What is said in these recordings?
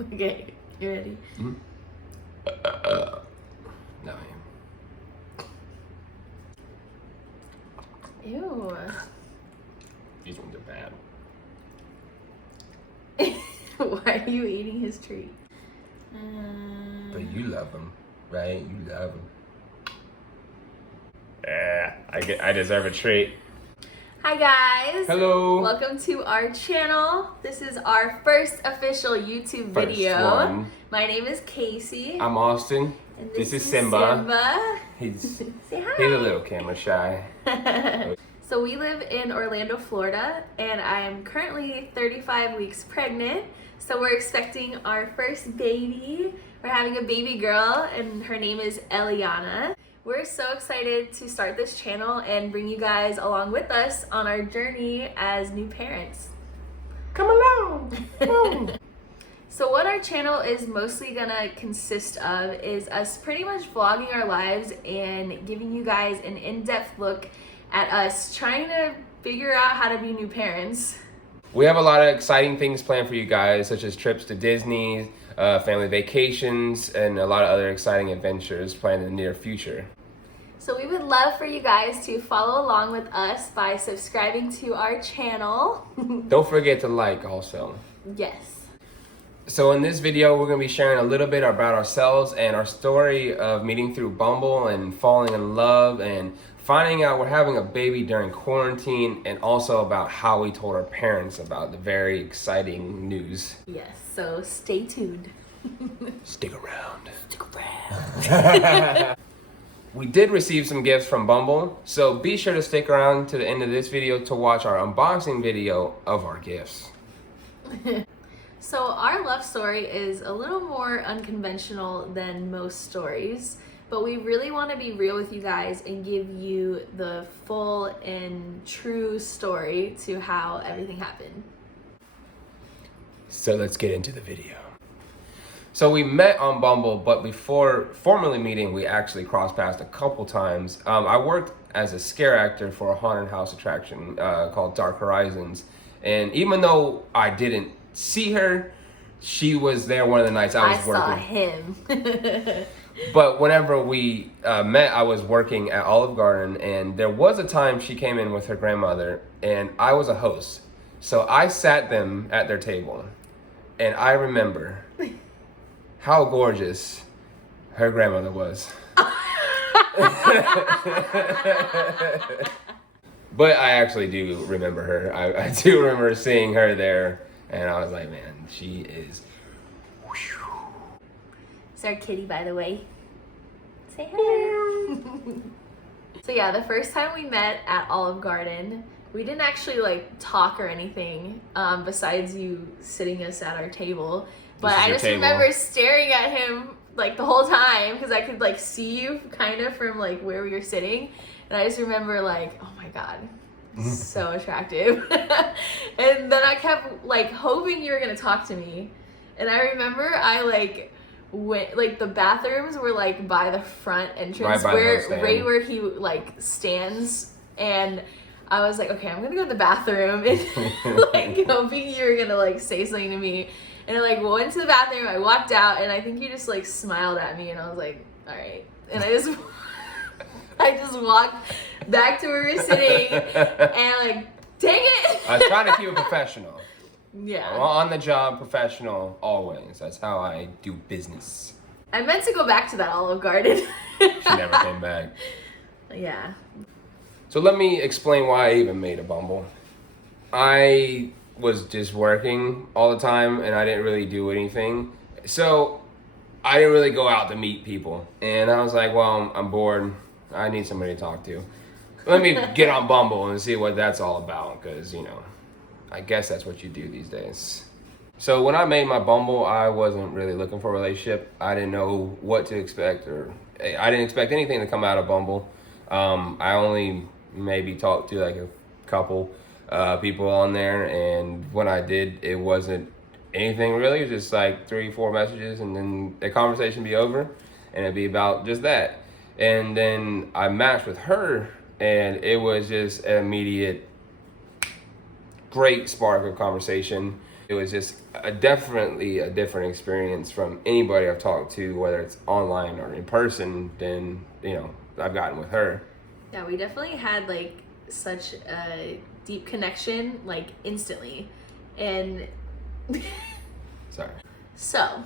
Okay, you ready? Mm-hmm. No, I am. Ew. These ones are bad. Why are you eating his treat? But you love them, right? You love them. Yeah, I deserve a treat. Hi guys. Hello. Welcome to our channel. This is our first official YouTube video. First one. My name is Casey. I'm Austin. And this is Simba. He's Say hi. He's a little camera shy. So we live in Orlando, Florida, and I am currently 35 weeks pregnant. So we're expecting our first baby. We're having a baby girl, and her name is Eliana. We're so excited to start this channel and bring you guys along with us on our journey as new parents. Come along. Come on. So what our channel is mostly gonna consist of is us pretty much vlogging our lives and giving you guys an in-depth look at us trying to figure out how to be new parents. We have a lot of exciting things planned for you guys, such as trips to Disney, family vacations, and a lot of other exciting adventures planned in the near future. So we would love for you guys to follow along with us by subscribing to our channel. Don't forget to like also. Yes. So in this video, we're going to be sharing a little bit about ourselves and our story of meeting through Bumble and falling in love and finding out we're having a baby during quarantine, and also about how we told our parents about the very exciting news. Yes, so stay tuned. Stick around. Stick around. We did receive some gifts from Bumble, so be sure to stick around to the end of this video to watch our unboxing video of our gifts. So our love story is a little more unconventional than most stories, but we really want to be real with you guys and give you the full and true story to how everything happened. So let's get into the video. So we met on Bumble, but before formally meeting, we actually crossed paths a couple times. I worked as a scare actor for a haunted house attraction called Dark Horizons. And even though I didn't see her, she was there one of the nights I was working. I saw him. But whenever we met, I was working at Olive Garden, and there was a time she came in with her grandmother, and I was a host. So I sat them at their table, and I remember how gorgeous her grandmother was. But I actually do remember her. I do remember seeing her there, and I was like, man, she is. It's our kitty, by the way. Say hi. So yeah, the first time we met at Olive Garden, we didn't actually like talk or anything besides you sitting us at our table. But I just remember staring at him like the whole time because I could like see you kind of from like where we were sitting. And I just remember like, oh my God, so attractive. And then I kept like hoping you were gonna talk to me. And I remember I like went, like the bathrooms were like by the front entrance, right where he like stands, and I was like, okay, I'm gonna go to the bathroom, and like hoping you were gonna like say something to me. And I like went to the bathroom, I walked out, and I think you just like smiled at me, and I was like, all right. And I just walked back to where we were sitting, and like, dang it! I was trying to keep it professional. Yeah. On the job, professional, always. That's how I do business. I meant to go back to that Olive Garden. She never came back. Yeah. So let me explain why I even made a Bumble. I was just working all the time, and I didn't really do anything. So I didn't really go out to meet people. And I was like, well, I'm bored. I need somebody to talk to. Let me get on Bumble and see what that's all about, because, you know, I guess that's what you do these days. So when I made my Bumble, I wasn't really looking for a relationship. I didn't know what to expect, or I didn't expect anything to come out of Bumble. I only maybe talked to like a couple people on there, and when I did, it wasn't anything really. It was just like 3-4 messages, and then the conversation be over, and it'd be about just that. And then I matched with her, and it was just an immediate great spark of conversation. It was just definitely a different experience from anybody I've talked to, whether it's online or in person, than, I've gotten with her. Yeah, we definitely had like such a deep connection, like instantly. And Sorry. so,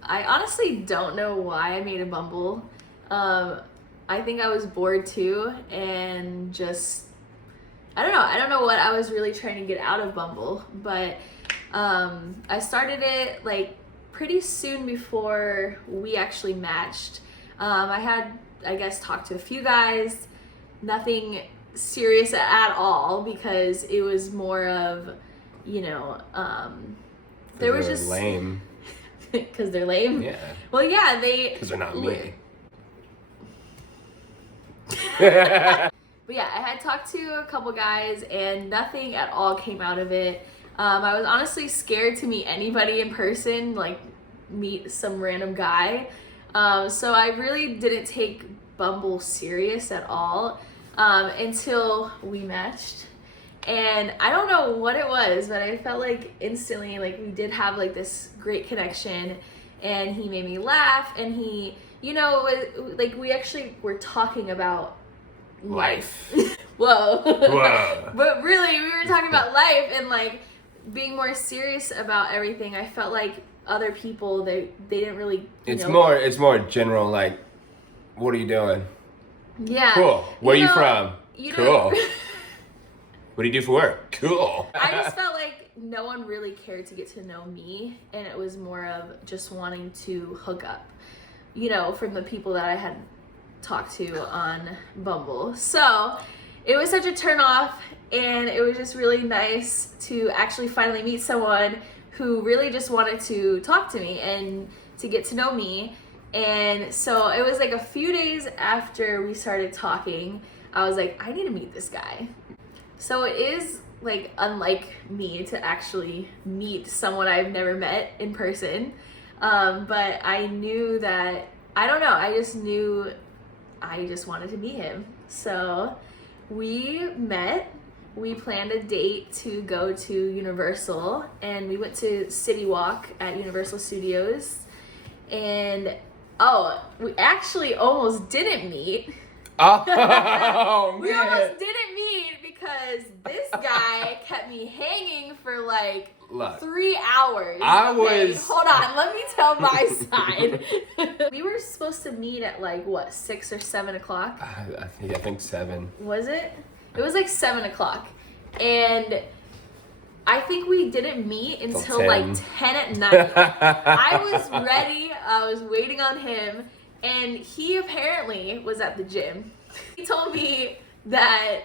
I honestly don't know why I made a Bumble. I think I was bored too, and just, I don't know what I was really trying to get out of Bumble, but I started it like pretty soon before we actually matched. I had, I guess, talked to a few guys, nothing serious at all, because it was more of, there was just lame. Because they're lame? Yeah. Well, yeah, because they're not me. But yeah, I had talked to a couple guys and nothing at all came out of it. I was honestly scared to meet anybody in person, like meet some random guy. So I really didn't take Bumble serious at all until we matched. And I don't know what it was, but I felt like instantly, like we did have like this great connection, and he made me laugh, and he, like we actually were talking about life. Whoa. But really, we were talking about life and like being more serious about everything. I felt like other people, they didn't really, it's more general, like, what are you doing? Yeah. Cool. Where you from? Cool. What do you do for work? Cool. I just felt like no one really cared to get to know me, and it was more of just wanting to hook up, from the people that I had talked to on Bumble. So it was such a turn off, and it was just really nice to actually finally meet someone who really just wanted to talk to me and to get to know me. And so it was like a few days after we started talking, I was like, I need to meet this guy. So it is like unlike me to actually meet someone I've never met in person. But I knew that, I don't know, I just knew I just wanted to meet him. So we met, we planned a date to go to Universal, and we went to City Walk at Universal Studios. And we actually almost didn't meet. Oh, man. We almost didn't meet because this guy kept me hanging for like 3 hours. Hold on, let me tell my side. We were supposed to meet at like, 6 or 7 o'clock? I think 7. Was it? It was like 7 o'clock. And I think we didn't meet until 10. like 10 at night. I was ready, I was waiting on him, and he apparently was at the gym. He told me that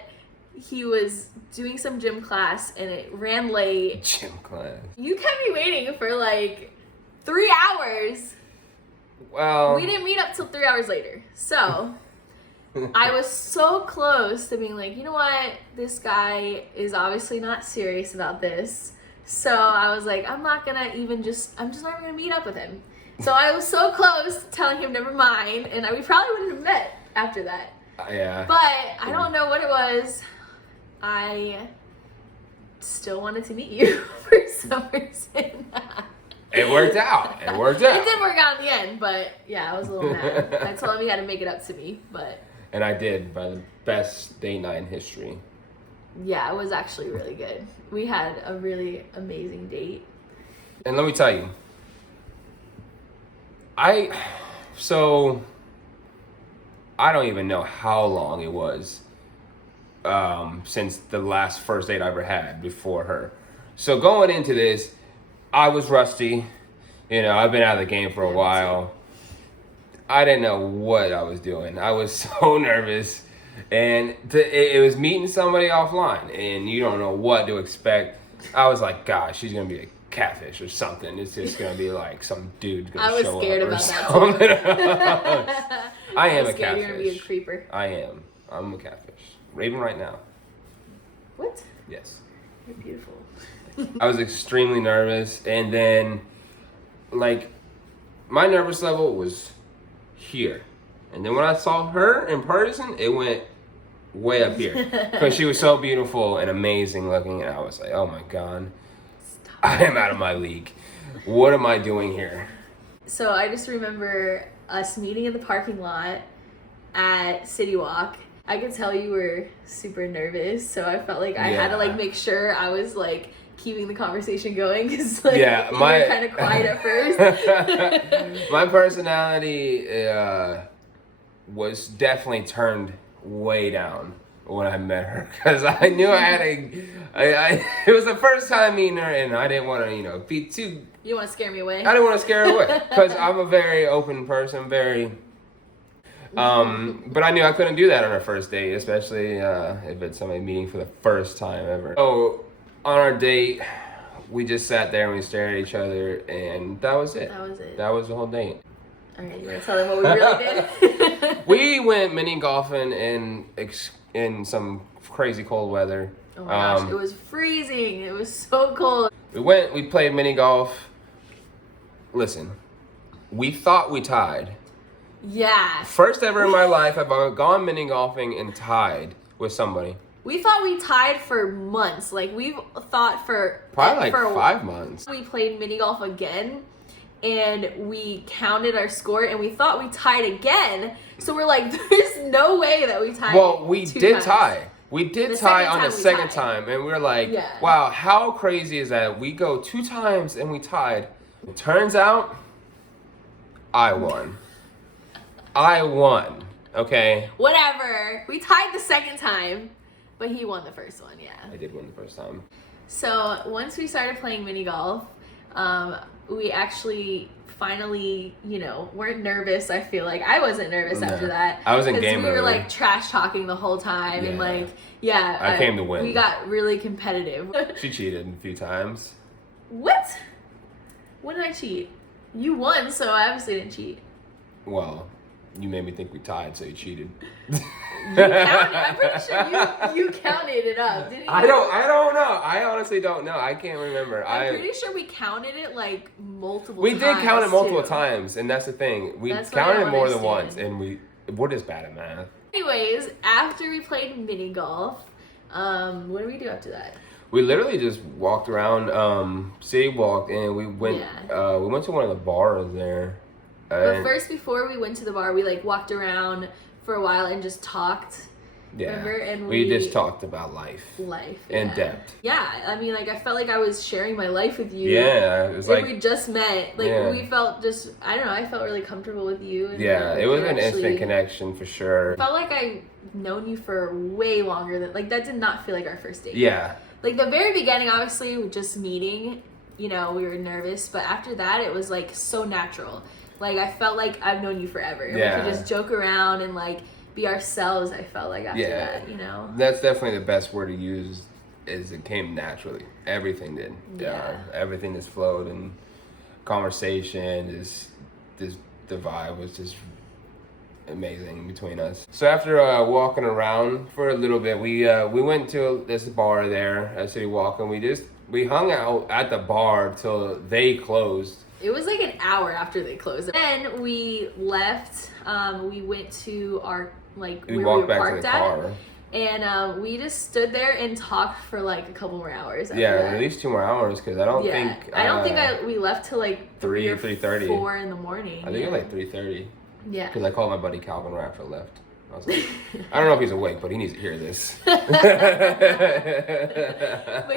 he was doing some gym class and it ran late. Gym class. You kept me waiting for like 3 hours. Well, We didn't meet up till 3 hours later. So I was so close to being like, you know what? This guy is obviously not serious about this. So I was like, I'm just not even gonna meet up with him. So I was so close to telling him never mind, and we probably wouldn't have met after that. yeah. But I don't know what it was. I still wanted to meet you for some reason. It worked out. It It did work out in the end, but yeah, I was a little mad. I told him he had to make it up to me, but... And I did, by the best date night in history. Yeah, it was actually really good. We had a really amazing date. And let me tell you, I don't even know how long it was since the last first date I ever had before her. So going into this, I was rusty. I've been out of the game for a while. I didn't know what I was doing. I was so nervous. And it was meeting somebody offline, and you don't know what to expect. I was like, gosh, she's going to be a catfish or something. It's just going to be like some dude going to show up. I was scared about that too. I am a scared catfish. You're going to be a creeper. I am. I'm a catfish. Raven right now. What? Yes. You're beautiful. I was extremely nervous, and then, like, my nervous level was here. And then when I saw her in person, it went way up here. Because she was so beautiful and amazing looking, and I was like, oh my God. Stop. I am out of my league. What am I doing here? So I just remember us meeting in the parking lot at City Walk. I could tell you were super nervous, so I felt like I had to like make sure I was like keeping the conversation going because like you were kind of quiet at first. My personality was definitely turned way down when I met her because I knew I had it was the first time meeting her and I didn't want to be too. You want to scare me away? I didn't want to scare her away because I'm a very open person, very. But I knew I couldn't do that on our first date, especially if it's somebody meeting for the first time ever. So on our date, we just sat there and we stared at each other, and that was it. That was the whole date. All right, you want to tell them what we really did? We went mini golfing in some crazy cold weather. Oh my gosh, it was freezing. It was so cold. We played mini golf. Listen, we thought we tied. Yeah. First ever in my life I've gone mini golfing and tied with somebody. We thought we tied for months. Like we've thought for probably like 5 months. We played mini golf again and we counted our score and we thought we tied again. So we're like, there's no way that we tied. Well, we did times. tie. We did tie on the second time and we're like, wow, how crazy is that? We go 2 times and we tied. It turns out I won. Okay? Whatever. We tied the second time, but he won the first one, yeah. I did win the first time. So once we started playing mini golf, we actually finally, weren't nervous. I feel like I wasn't nervous after that. I was in game mode. We were like trash talking the whole time and like, I came to win. We got really competitive. She cheated a few times. What? When did I cheat? You won, so I obviously didn't cheat. Well, you made me think we tied, so you cheated. You counted. I'm pretty sure you counted it up, didn't you? I don't know. I honestly don't know. I can't remember. I'm pretty sure we counted it like multiple we times. We did count it multiple times, and that's the thing. We counted it more than once, and we're just bad at math. Anyways, after we played mini golf, what did we do after that? We literally just walked around, City Walk, and we went to one of the bars there. But first, before we went to the bar, we like walked around for a while and just talked. Yeah. Remember? And we just talked about life. In depth. Yeah. I mean, like, I felt like I was sharing my life with you. Yeah. It was like we just met. Like, we felt just, I don't know, I felt really comfortable with you. And it was an instant connection for sure. I felt like I've known you for way longer than, like, that did not feel like our first date. Yeah. Like, the very beginning, obviously, just meeting, we were nervous. But after that, it was, like, so natural. Like, I felt like I've known you forever. Yeah. We could just joke around and, like, be ourselves, I felt like, after that, That's definitely the best word to use, is it came naturally. Everything did. Yeah. Everything just flowed, and conversation, the vibe was just amazing between us. So after walking around for a little bit, we went to this bar there at City Walk, and we hung out at the bar till they closed. It was like an hour after they closed. Then we left. We went to our where we were parked at, and we just stood there and talked for like a couple more hours. After that. At least 2 more hours, because I don't think we left till like 3 or 3:30, 4 in the morning. I think it was like 3:30. Yeah. Because I called my buddy Calvin right after I left. I was like, I don't know if he's awake, but he needs to hear this. But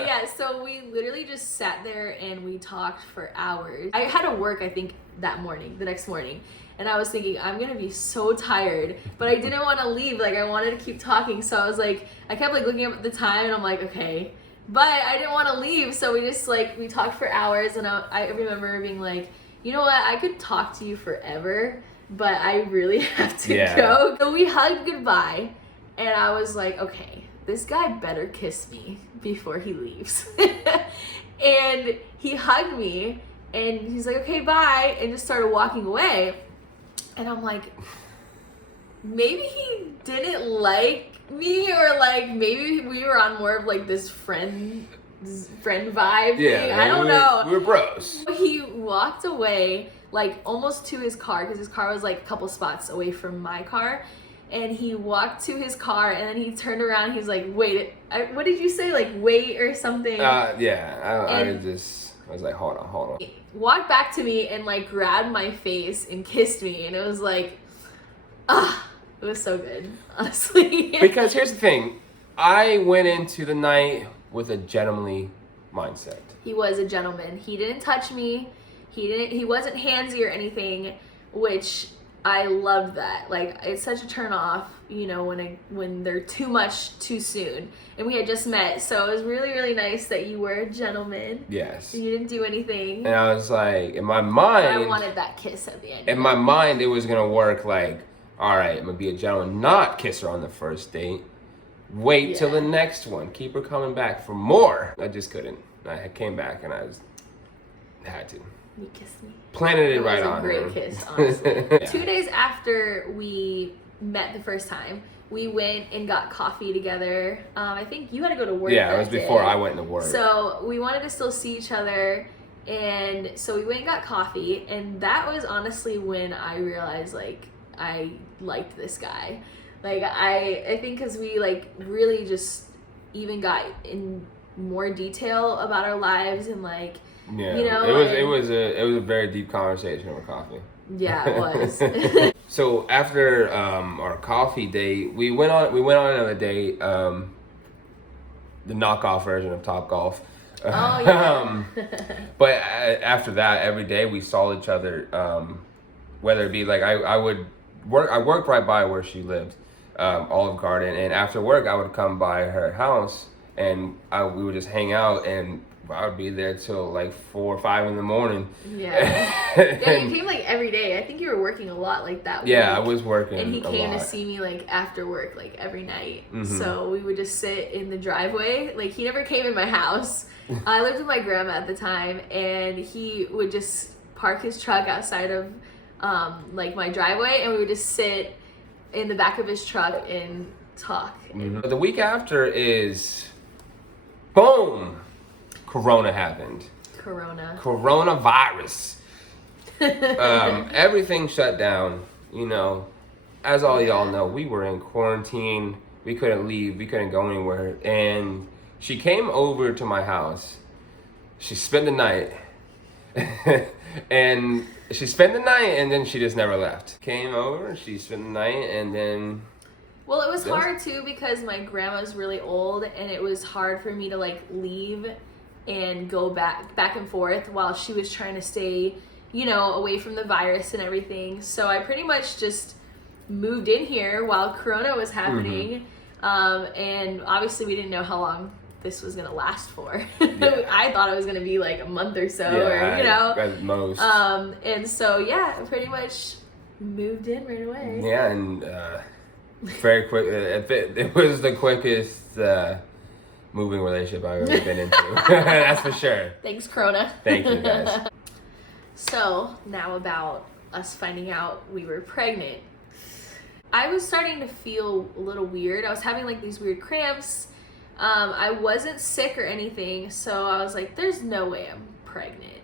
yeah, so we literally just sat there and we talked for hours. I had to work, I think, the next morning. And I was thinking, I'm going to be so tired. But I didn't want to leave. Like, I wanted to keep talking. So I was like, I kept like looking at the time and I'm like, okay. But I didn't want to leave. So we just we talked for hours. And I remember being like, you know what? I could talk to you forever, but I really have to go. So we hugged goodbye, and I was like, okay, this guy better kiss me before he leaves. And he hugged me, and he's like, okay, bye, and just started walking away. And I'm like, maybe he didn't like me, or like maybe we were on more of like this friend vibe thing. I don't know. We were bros. He walked away like almost to his car, because his car was like a couple spots away from my car, and he walked to his car, and then he turned around, he's like, wait, what did you say, like wait or something? I was like, hold on. He walked back to me and like grabbed my face and kissed me, and it was like, it was so good, honestly. Because here's the thing, I went into the night with a gentlemanly mindset. He was a gentleman. He didn't touch me. He wasn't handsy or anything, which I loved that. Like, it's such a turn off, you know, when they're too much too soon. And we had just met, so it was really, really nice that you were a gentleman. Yes. And you didn't do anything. And I was like, in my mind, I wanted that kiss at the end. In my mind, it was gonna work like, all right, I'm gonna be a gentleman, not kiss her on the first date. Wait till the next one. Keep her coming back for more. I just couldn't. I came back and had to. You kissed me. Planted it right on her. It was a great kiss, honestly. Yeah. 2 days after we met the first time, we went and got coffee together. I think you had to go to work. Yeah, it was before I went to work. So we wanted to still see each other, and so we went and got coffee, and that was honestly when I realized like I liked this guy. Like I think because we like really just even got in more detail about our lives and like, yeah, you know, it was a very deep conversation over coffee. Yeah, it was. So after our coffee date, we went on another date, the knockoff version of Topgolf. Oh yeah. But after that, every day we saw each other, whether it be like I worked right by where she lived, Olive Garden, and after work I would come by her house and we would just hang out, and I would be there till like 4 or 5 in the morning. Yeah. Yeah, you came like every day. I think you were working a lot like that week. Yeah, I was working. And he came to see me like after work, like every night. Mm-hmm. So we would just sit in the driveway. Like he never came in my house. I lived with my grandma at the time, and he would just park his truck outside of like my driveway, and we would just sit in the back of his truck and talk. Mm-hmm. But the week after is, boom, Corona happened. Coronavirus. Everything shut down. You know, as all y'all know, we were in quarantine. We couldn't leave. We couldn't go anywhere. And she came over to my house. She spent the night. And then she just never left. Came over, she spent the night, and then... Well, it was hard too because my grandma's really old, and it was hard for me to like leave and go back and forth while she was trying to stay, you know, away from the virus and everything. So I pretty much just moved in here while Corona was happening. Mm-hmm. And obviously we didn't know how long this was gonna last for. Yeah. I thought it was gonna be like a month or so, or you know, at most. And so yeah, I pretty much moved in right away. Yeah, and very quick. It was the quickest moving relationship I've ever been into. That's for sure. Thanks, Corona. Thank you, guys. So now about us finding out we were pregnant. I was starting to feel a little weird. I was having like these weird cramps. I wasn't sick or anything, so I was like, there's no way I'm pregnant.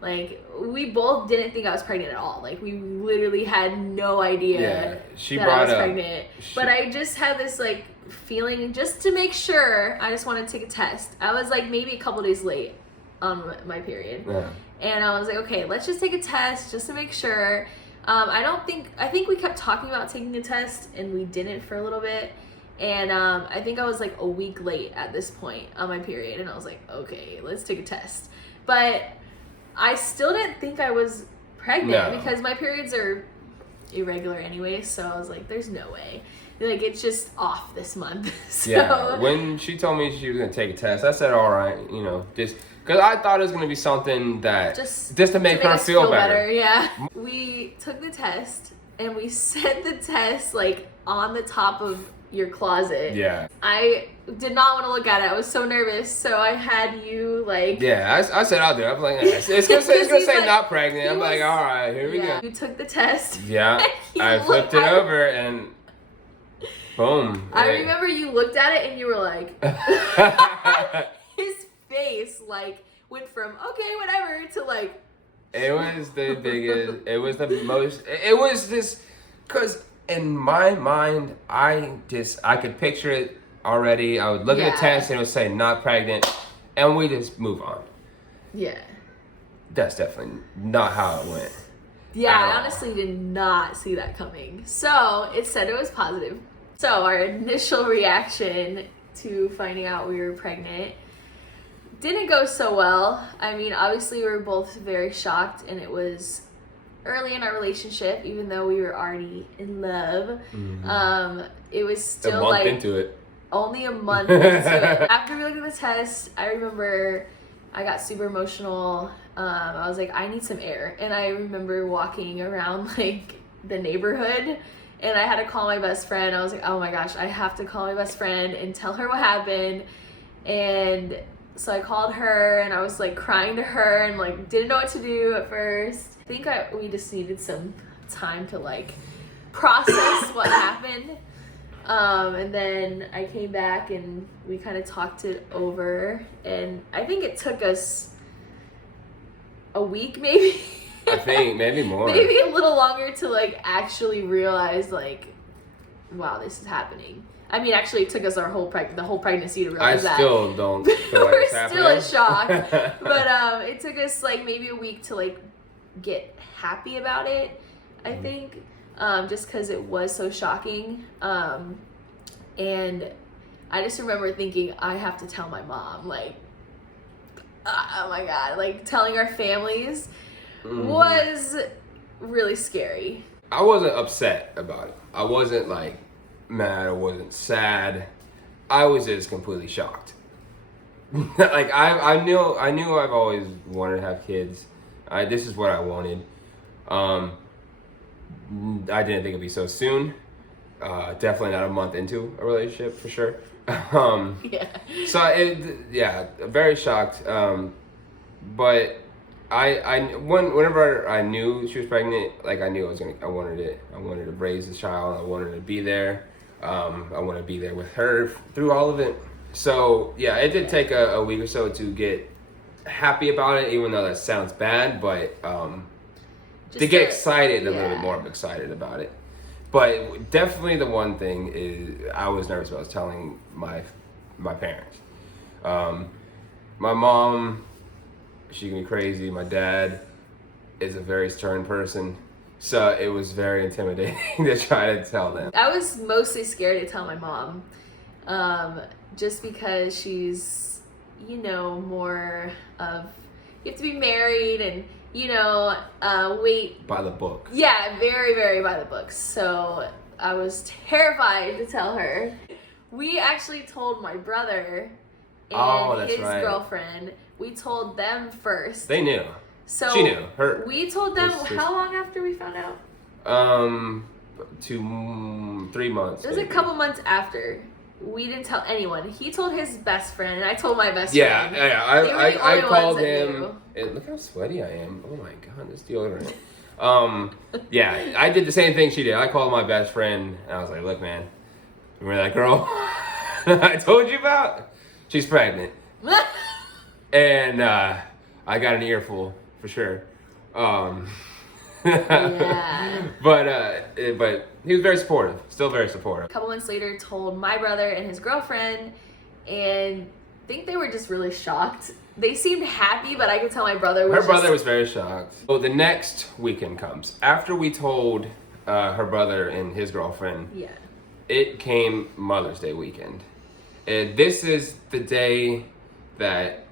Like, we both didn't think I was pregnant at all. Like, we literally had no idea that I was pregnant. But I just had this, like, feeling, just to make sure, I just wanted to take a test. I was, like, maybe a couple days late on my period. Yeah. And I was like, okay, let's just take a test just to make sure. I think we kept talking about taking a test, and we didn't for a little bit. And I think I was like a week late at this point on my period, and I was like, okay, let's take a test. But I still didn't think I was pregnant because my periods are irregular anyway, so I was like, there's no way. Like, it's just off this month. So, yeah, when she told me she was going to take a test, I said, all right, you know, just because I thought it was going to be something that just to make her feel better. Yeah. We took the test, and we set the test, like, on the top of your closet. Yeah. I did not want to look at it. I was so nervous, so I had you like. Yeah, I said I'll do it. I was like, it's gonna say like, not pregnant. I'm like, all right, here we go. You took the test. Yeah. I flipped it over and boom. I remember you looked at it and you were like, his face like went from okay, whatever to like. It was the biggest. It was the most. It was this because. In my mind, I could picture it already. I would look at the test and it would say not pregnant, and we just move on. Yeah. That's definitely not how it went. Yeah, At I all. honestly did not see that coming. So it said it was positive. So our initial reaction to finding out we were pregnant didn't go so well. I mean, obviously we were both very shocked, and it was early in our relationship, even though we were already in love. It was still a month like into it. only a month into it. After we looked at the test, I remember I got super emotional. I was like, I need some air. And I remember walking around like the neighborhood, and I had to call my best friend. I was like, oh my gosh, I have to call my best friend and tell her what happened. And so I called her, and I was like crying to her and like didn't know what to do at first. I think we just needed some time to like process what happened. And then I came back and we kind of talked it over, and I think it took us a week maybe. I think maybe more. Maybe a little longer to like actually realize like, wow, this is happening. I mean, actually it took us the whole pregnancy to realize that. I still don't feel like We're it's happening. still in shock. But it took us like maybe a week to like get happy about it, I think. Just because it was so shocking. And I just remember thinking, I have to tell my mom, like, oh my God, like telling our families was really scary. I wasn't upset about it. I wasn't like mad. I wasn't sad. I was just completely shocked. Like I knew I've always wanted to have kids. This is what I wanted. I didn't think it'd be so soon. Definitely not a month into a relationship for sure. Yeah. So very shocked. But whenever I knew she was pregnant, like I knew I wanted it. I wanted to raise the child. I wanted to be there. I want to be there with her through all of it. So yeah, it did take a week or so to get happy about it, even though that sounds bad, but to get excited, a little bit more excited about it. But definitely the one thing is I was nervous about telling my parents. My mom, she can be crazy. My dad is a very stern person. So it was very intimidating to try to tell them. I was mostly scared to tell my mom, just because she's, more of, you have to be married and, wait. By the book. Yeah, very, very by the book. So I was terrified to tell her. We actually told my brother and his girlfriend. We told them first. They knew. So she knew. We told them how long after we found out? 3 months. It was a couple months after. We didn't tell anyone. He told his best friend, and I told my best friend. Yeah. I called him. And look how sweaty I am. Oh my God, this deodorant. Yeah, I did the same thing she did. I called my best friend, and I was like, "Look, man, remember that girl I told you about? She's pregnant." And I got an earful for sure. Yeah. But he was very supportive. Still very supportive. A couple months later, told my brother and his girlfriend, and I think they were just really shocked. They seemed happy, but I could tell my brother was. Her brother was very shocked. So the next weekend comes after we told her brother and his girlfriend. Yeah. It came Mother's Day weekend, and this is the day that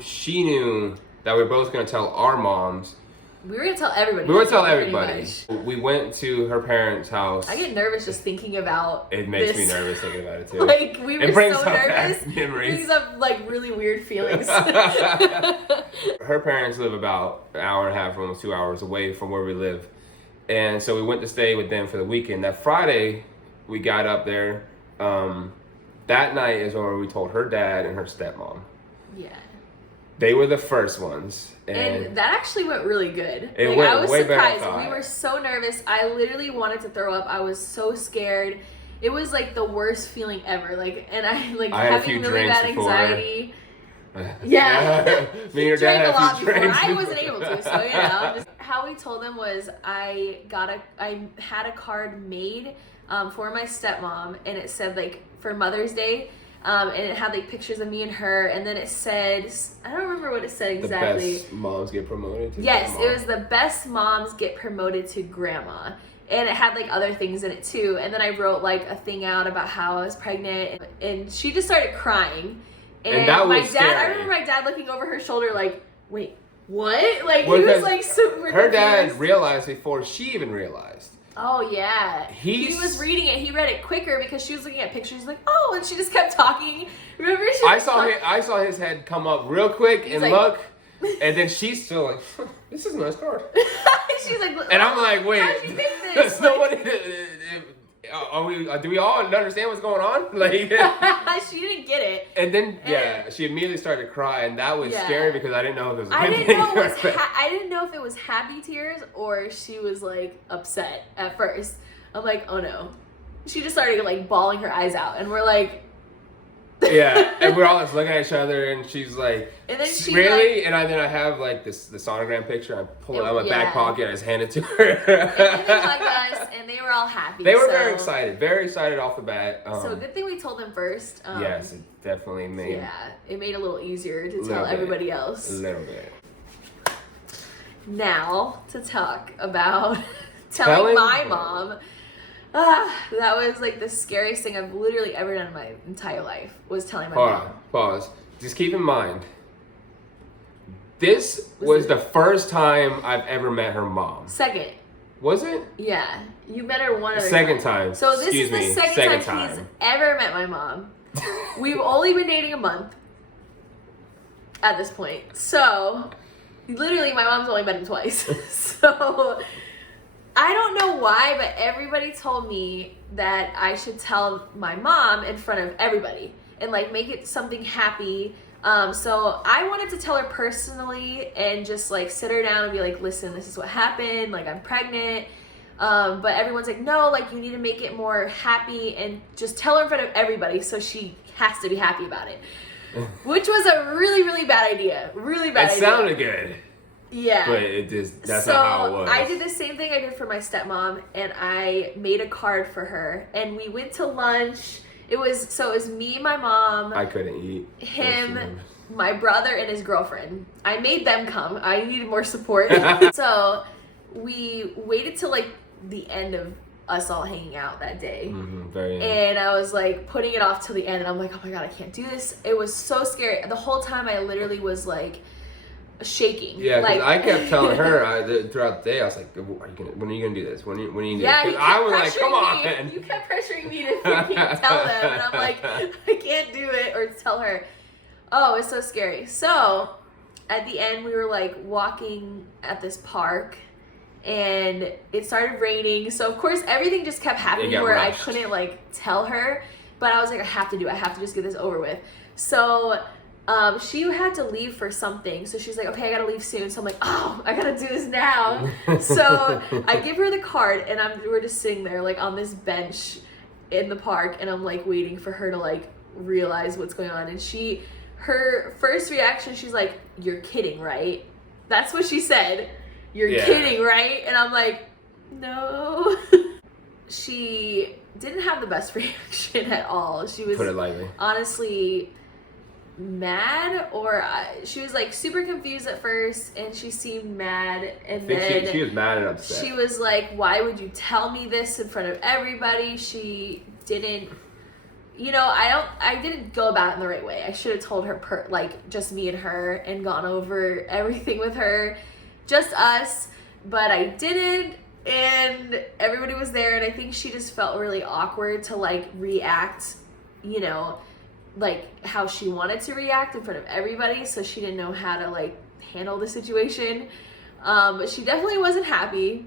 she knew that we were both going to tell our moms. We were going to tell everybody. We were going to tell everybody. We went to her parents' house. I get nervous just thinking about It makes me nervous thinking about it too. Like, we were so nervous. It brings up, like, really weird feelings. Her parents live about an hour and a half, almost 2 hours away from where we live. And so we went to stay with them for the weekend. That Friday, we got up there. That night is when we told her dad and her stepmom. Yeah. They were the first ones. And that actually went really good. It went I was way surprised. better. We were so nervous. I literally wanted to throw up. I was so scared. It was like the worst feeling ever. Like, and I having really bad anxiety. Yeah. Me and your dad had a lot before. drinks. I wasn't able to, so just how we told them was I had a card made for my stepmom, and it said like for Mother's Day, And it had like pictures of me and her, and then it said, I don't remember what it said exactly. The best moms get promoted to Yes, grandma. it was the best moms get promoted to grandma. And it had like other things in it too. And then I wrote like a thing out about how I was pregnant, and she just started crying. And that was my dad, scary. I remember my dad looking over her shoulder like, wait, what? Like Well, he was like super her confused. dad realized before she even realized. Oh yeah, he was reading it. He read it quicker because she was looking at pictures. Like, oh, and she just kept talking. Remember, I saw his head come up real quick and like, look, and then she's still like, "This is a nice card." She's like, and I'm like, "Wait, how'd you think this?" nobody. Do we all understand what's going on?" Like, she didn't get it. and then she immediately started to cry, and that was scary because I didn't know if it was. I didn't know if it was happy tears or she was like upset at first. I'm like, oh no. She just started like bawling her eyes out, and we're like. Yeah, and we're all just looking at each other, and she's like, and then she really? like, and then I have like the sonogram picture. I pull it out of my back pocket and I just hand it to her. And then they hugged us, and they were all happy. They were very excited off the bat. So good thing we told them first. Yes, it definitely made. Yeah, it made it a little easier to tell everybody else. A little bit. Now to talk about telling my mom. That was like the scariest thing I've literally ever done in my entire life, was telling my mom. Pause. Just keep in mind, this was the first time I've ever met her mom. Second. Was it? Yeah. You met her one other Second time. So this is the second time he's ever met my mom. We've only been dating a month at this point. So literally my mom's only met him twice. So I don't know why, but everybody told me that I should tell my mom in front of everybody and like make it something happy. So I wanted to tell her personally and just like sit her down and be like, listen, this is what happened. Like, I'm pregnant. But everyone's like, no, like you need to make it more happy and just tell her in front of everybody so she has to be happy about it. Which was a really, really bad idea. Really bad idea. It sounded good. Yeah. But that's not how it was. I did the same thing I did for my stepmom, and I made a card for her, and we went to lunch. It was me, my mom. I couldn't eat. Him, my brother, and his girlfriend. I made them come. I needed more support. So we waited till like the end of us all hanging out that day. And I was like putting it off till the end, and I'm like, oh my God, I can't do this. It was so scary. The whole time I literally was like shaking. Yeah, because like, I kept telling her throughout the day, I was like, when are you going to do this? When are you going to do yeah, this? Because I was like, come on. Me. You kept pressuring me to freaking tell them, and I'm like, I can't do it, or tell her. Oh, it's so scary. So at the end, we were like walking at this park, and it started raining. So of course, everything just kept happening where rushed. I couldn't like tell her, but I was like, I have to just get this over with. So she had to leave for something. So she's like, okay, I gotta leave soon. So I'm like, oh, I gotta do this now. So I give her the card, and we're just sitting there like on this bench in the park, and I'm like waiting for her to like realize what's going on. And her first reaction, she's like, you're kidding, right? That's what she said. You're kidding, right? And I'm like, no. She didn't have the best reaction at all. She was, put it lightly, honestly mad, or she was like super confused at first, and she seemed mad, and then she was mad and upset. She was like, why would you tell me this in front of everybody? She didn't, I didn't go about it in the right way. I should have told her like just me and her, and gone over everything with her, just us, but I didn't. And everybody was there, and I think she just felt really awkward to like react, like how she wanted to react in front of everybody, so she didn't know how to like handle the situation. But she definitely wasn't happy.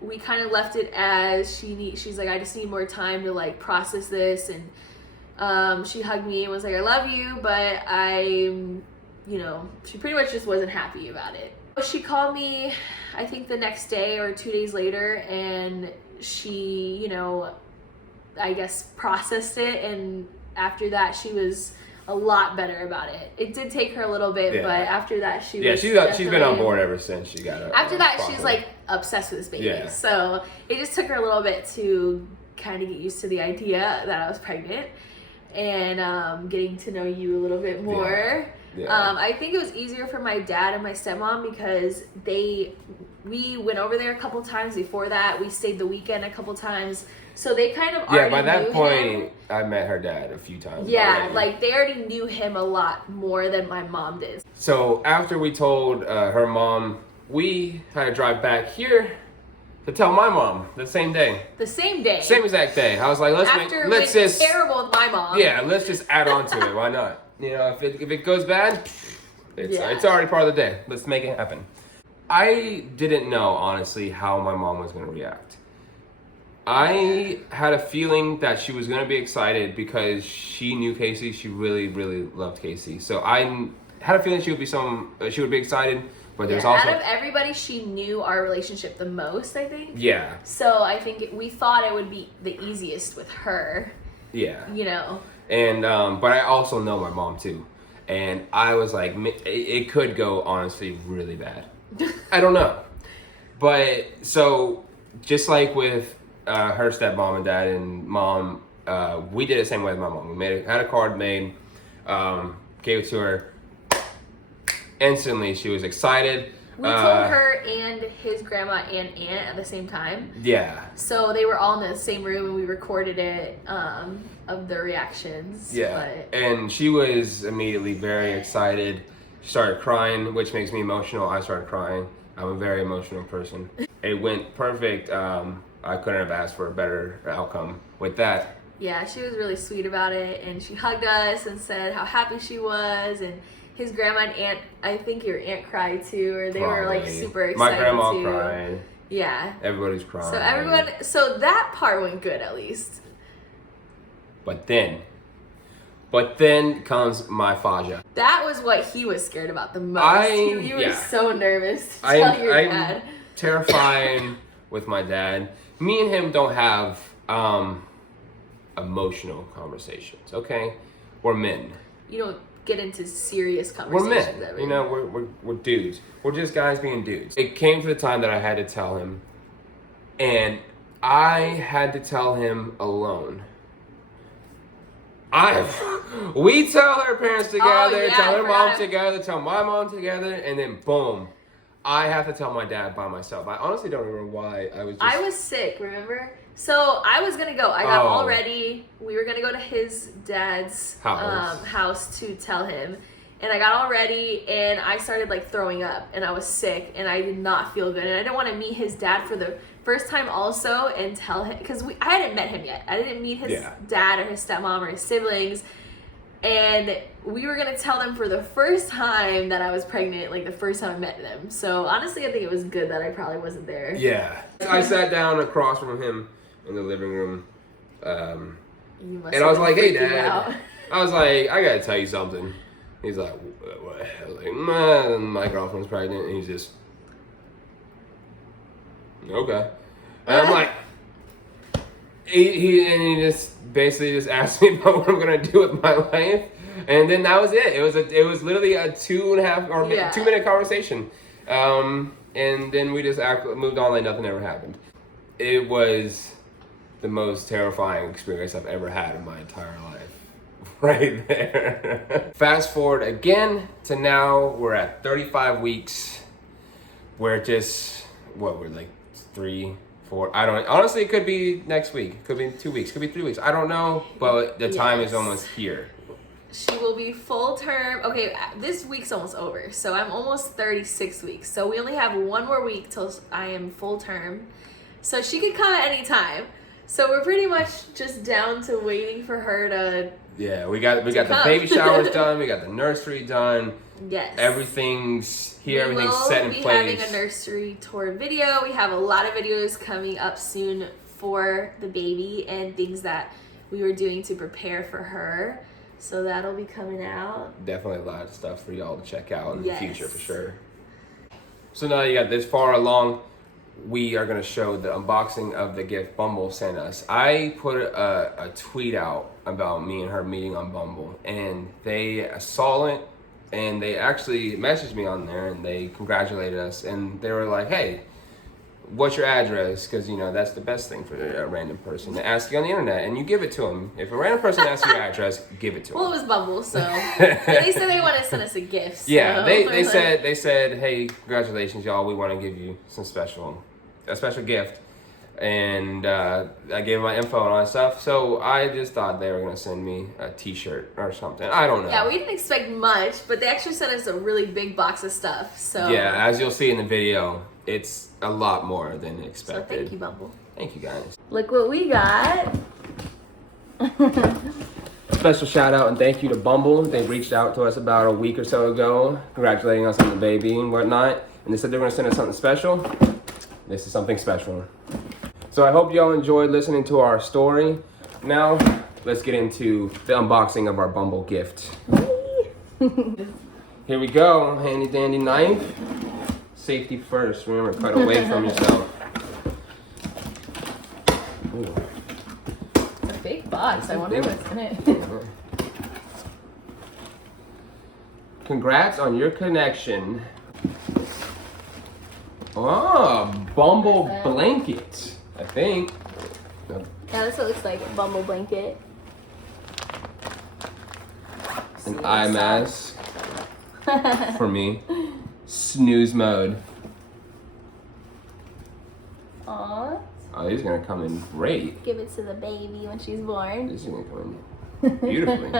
We kind of left it as she's like, I just need more time to like process this, and she hugged me and was like, I love you, but she pretty much just wasn't happy about it. She called me, I think the next day or 2 days later, and she, I guess processed it, and after that she was a lot better about it. It did take her a little bit, but after that she's been on board ever since she got it. After that, she's like obsessed with this baby. Yeah. So it just took her a little bit to kind of get used to the idea that I was pregnant. and getting to know you a little bit more. Yeah. I think it was easier for my dad and my stepmom because we went over there a couple times before that. We stayed the weekend a couple times. So they kind of already by that knew point, him. I met her dad a few times. Yeah, already. like they already knew him a lot more than my mom did. So after we told her mom, we had to drive back here to tell my mom the same day. The same day. Same exact day. I was like, let's just terrible with my mom. Yeah, let's just add on to it. Why not? You know, if it goes bad, it's already part of the day. Let's make it happen. I didn't know, honestly, how my mom was going to react. I had a feeling that she was going to be excited because she knew Casey. She really, really loved Casey. So I had a feeling she would be excited. But there's also, out of everybody, she knew our relationship the most, I think. Yeah. So I think we thought it would be the easiest with her. Yeah. You know. And but I also know my mom too, and I was like, it could go honestly really bad. I don't know, but so just like with her stepmom and dad and mom, we did it the same way with my mom. We had a card made, gave it to her. Instantly, she was excited. We told her and his grandma and aunt at the same time. Yeah. So they were all in the same room and we recorded it of their reactions. Yeah. And she was immediately very excited. She started crying, which makes me emotional. I started crying. I'm a very emotional person. It went perfect. I couldn't have asked for a better outcome with that. Yeah, she was really sweet about it, and she hugged us and said how happy she was, and his grandma and aunt, I think your aunt cried too, or they were like super excited. My grandma too. cried. Yeah. Everybody's crying. So that part went good at least. But then comes my Faja. That was what he was scared about the most. You were so nervous to tell your dad. I'm terrifying with my dad. Me and him don't have emotional conversations, okay? We're men. You don't get into serious conversations. We're men. You know, we're dudes. We're just guys being dudes. It came to the time that I had to tell him, and I had to tell him alone. We tell her parents together, tell her mom together, tell my mom together, and then boom, I have to tell my dad by myself. I honestly don't remember why I was sick, remember? So I was gonna go. I got all ready. We were gonna go to his dad's house to tell him. And I got all ready and I started like throwing up and I was sick and I did not feel good. And I didn't want to meet his dad for the first time also and tell him, because I hadn't met him yet. I didn't meet his dad or his stepmom or his siblings. And we were going to tell them for the first time that I was pregnant, like the first time I met them. So honestly, I think it was good that I probably wasn't there. Yeah. I sat down across from him in the living room. And I was like, hey, Dad. I was like, I got to tell you something. He's like, what? I was like, my girlfriend's pregnant. And he's just, okay. And I'm like, he just basically just asked me about what I'm gonna do with my life, and then that was it. It was literally a 2.5 or 2 minute conversation, and then we just moved on like nothing ever happened. It was the most terrifying experience I've ever had in my entire life. Right there. Fast forward again to now, we're at 35 weeks. We're just, we're like 3, 4, I don't, honestly it could be next week, it could be 2 weeks, it could be 3 weeks, I don't know, but the time is almost here. She will be full term. Okay, this week's almost over, so I'm almost 36 weeks, so we only have 1 more week till I am full term, so she could come at any time. So we're pretty much just down to waiting for her to. Yeah, we got the baby showers done. We got the nursery done. Yes. Everything's here. Everything's set in place. We will be having a nursery tour video. We have a lot of videos coming up soon for the baby and things that we were doing to prepare for her. So that'll be coming out. Definitely a lot of stuff for y'all to check out in the future for sure. So now you got this far along. We are going to show the unboxing of the gift Bumble sent us. I put a tweet out about me and her meeting on Bumble, and they saw it, and they actually messaged me on there, and they congratulated us, and they were like, hey, what's your address? Because, you know, that's the best thing for a random person to ask you on the internet, and you give it to them. If a random person asks your address, give it to them. Well, it was Bumble, so they said they want to send us a gift. So. Yeah, they said, hey, congratulations, y'all. We want to give you a special gift. And I gave them my info and all that stuff. So I just thought they were going to send me a t-shirt or something. I don't know. Yeah, we didn't expect much, but they actually sent us a really big box of stuff. So yeah, as you'll see in the video, it's a lot more than expected. So thank you, Bumble. Thank you, guys. Look what we got. Special shout out and thank you to Bumble. They reached out to us about a week or so ago, congratulating us on the baby and whatnot. And they said they were going to send us something special. This is something special. So I hope y'all enjoyed listening to our story. Now, let's get into the unboxing of our Bumble gift. Here we go, handy dandy knife. Safety first, remember, cut away from yourself. Ooh. It's a big box, I wonder what's in it. Congrats on your connection. Oh, Bumble blanket. I think. Yeah, that's what it looks like. A Bumble blanket. An eye mask for me. Snooze mode. Aww. Oh, these are gonna come in great. Give it to the baby when she's born. These are gonna come in beautifully.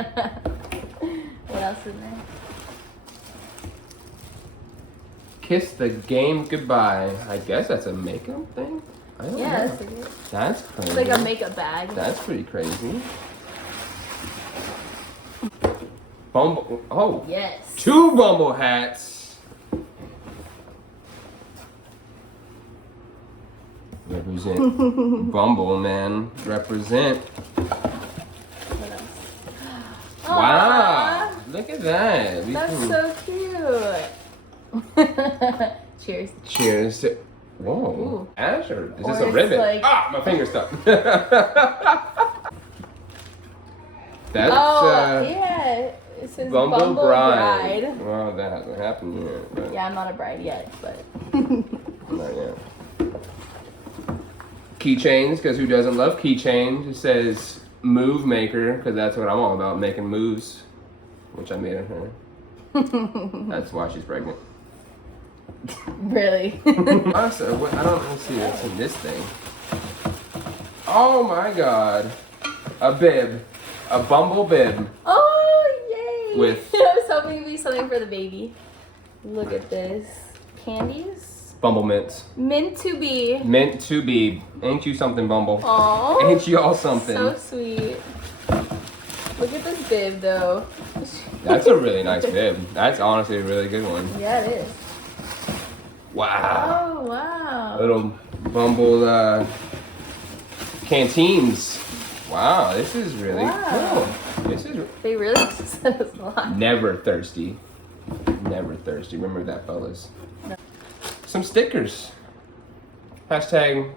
What else is there? Kiss the game goodbye. I guess that's a makeup thing. I don't know. That's a good. That's crazy. It's like a makeup bag. That's pretty crazy. Bumble. Oh. Yes. 2 Bumble hats. Represent Bumble, man. Represent. What else? Wow. Aw, Look at that. that's so cute. Cheers. Cheers to. Whoa. Ooh. Ash, or is Or this a it's ribbon? like- Ah, my finger's stuck. That's yeah. It says Bumble bride. Bride. Well, that hasn't happened yet. But Yeah, I'm not a bride yet, but. not yet. Keychains, because who doesn't love keychains? It says move maker, because that's what I'm all about, making moves, which I made of her. That's why she's pregnant. Really? Also, I don't really see what's in this thing. Oh my god. A bib. A Bumble bib. Oh, yay! With- I was hoping it'd be something for the baby. Look at this. Candies? Bumble mints. Meant to be. Meant to be. Ain't you something, Bumble? Aww. Ain't you all something? So sweet. Look at this bib, though. That's a really nice bib. That's honestly a really good one. Yeah, it is. Wow. Oh, wow. Little Bumble canteens. Wow, this is really Wow. cool. This is They really said us a lot. never thirsty. Never thirsty. Remember that, fellas. No. Some stickers. Hashtag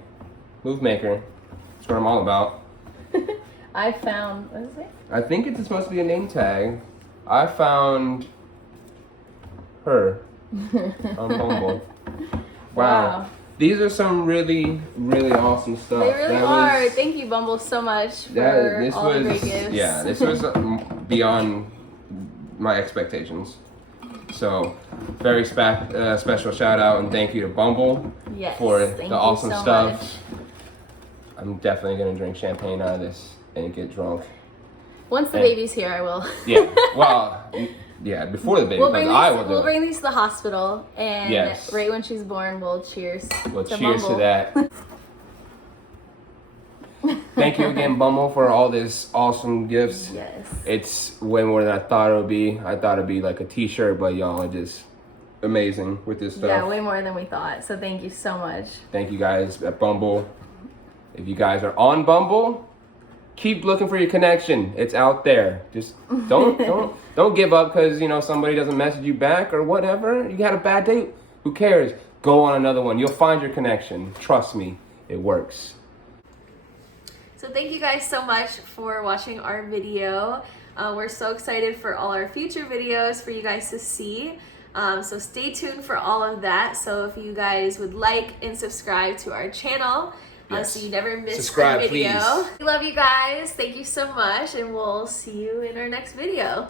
move maker. That's what I'm all about. I found, what is it? I think it's supposed to be a name tag. I found her on Bumble. Wow. These are some really, really awesome stuff. They really That are. was- Thank you, Bumble, so much for this all the was, great gifts. yeah, this was beyond my expectations. So, very special shout out and thank you to Bumble Yes, for thank the you awesome so stuff. much. I'm definitely gonna drink champagne out of this and get drunk. Once the Hey. baby's here, I will. Yeah, well, yeah, before the baby We'll comes, bring, I these, will do we'll it. bring these to the hospital, and Yes. right when she's born, we'll cheers. Well, to cheers Bumble. to that. Thank you again, Bumble, for all these awesome gifts. Yes. It's way more than I thought it would be. I thought it'd be like a t-shirt, but y'all are just amazing with this stuff. Yeah, way more than we thought. So thank you so much. Thank you guys at Bumble. If you guys are on Bumble, keep looking for your connection. It's out there. Just don't give up because somebody doesn't message you back or whatever. You had a bad date. Who cares? Go on another one. You'll find your connection. Trust me, it works. So thank you guys so much for watching our video. We're so excited for all our future videos for you guys to see. So stay tuned for all of that. So if you guys would like and subscribe to our channel, Yes. so you never miss Subscribe, a video. please. We love you guys. Thank you so much, and we'll see you in our next video.